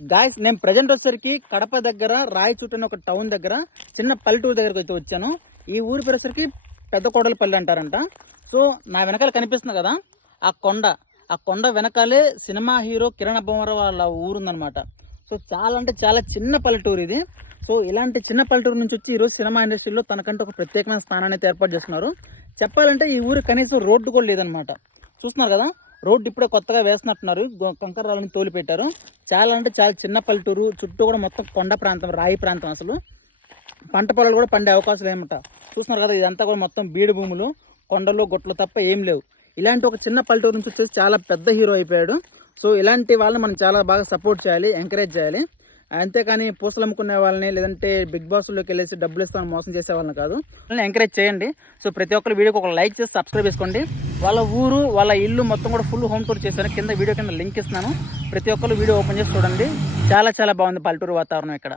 Guys నేను present వచ్చేసరికి కడప దగ్గర రాయచూట్ అనే ఒక టౌన్ దగ్గర చిన్న పల్లెటూరు దగ్గరకు అయితే వచ్చాను. ఈ ఊరి పేరుసరికి పెద్ద కోడలపల్లి అంటారంట. సో నా వెనకాల కనిపిస్తుంది కదా ఆ కొండ వెనకాలే సినిమా హీరో కిరణ్ అబ్బవరం వాళ్ళ ఊరుందనమాట. సో చాలా అంటే చాలా చిన్న పల్లెటూరు ఇది. సో ఇలాంటి చిన్న పల్లెటూరు నుంచి వచ్చి ఈరోజు సినిమా ఇండస్ట్రీలో తనకంటే ఒక ప్రత్యేకమైన స్థానాన్ని అయితే ఏర్పాటు చేస్తున్నారు. చెప్పాలంటే ఈ ఊరు కనీసం రోడ్డు కూడా లేదనమాట. చూస్తున్నారు కదా, రోడ్డు ఇప్పుడే కొత్తగా వేస్తున్నట్టున్నారు, కంకర రాళ్ళని తోలి పెట్టారు. చాలా అంటే చాలా చిన్న పల్లెటూరు, చుట్టూ కూడా మొత్తం కొండ ప్రాంతం, రాయి ప్రాంతం. అసలు పంట పొలాలు కూడా పండే అవకాశాలు ఏమంట. చూస్తున్నారు కదా, ఇదంతా కూడా మొత్తం బీడు భూములు, కొండలు గొట్లు తప్ప ఏం లేవు. ఇలాంటి ఒక చిన్న పల్లెటూరు నుంచి వచ్చేసి చాలా పెద్ద హీరో అయిపోయాడు. సో ఇలాంటి వాళ్ళని మనం చాలా బాగా సపోర్ట్ చేయాలి, ఎంకరేజ్ చేయాలి. అంతేకాని పూసలు అమ్ముకునే వాళ్ళని లేదంటే బిగ్ బాస్లోకి వెళ్ళేసి డబ్బులు ఇస్తామని మోసం చేసే వాళ్ళని కాదు, వాళ్ళని ఎంకరేజ్ చేయండి. సో ప్రతి ఒక్కరు వీడియోకి ఒక లైక్ చేసి సబ్స్క్రైబ్ చేసుకోండి. వాళ్ళ ఊరు వాళ్ళ ఇల్లు మొత్తం కూడా ఫుల్ హోమ్ టూర్ చేశాను. కింద వీడియో కింద లింక్ ఇస్తున్నాను. ప్రతి ఒక్కరు వీడియో ఓపెన్ చేసి చూడండి. చాలా చాలా బాగుంది పల్లెటూరు వాతావరణం ఇక్కడ.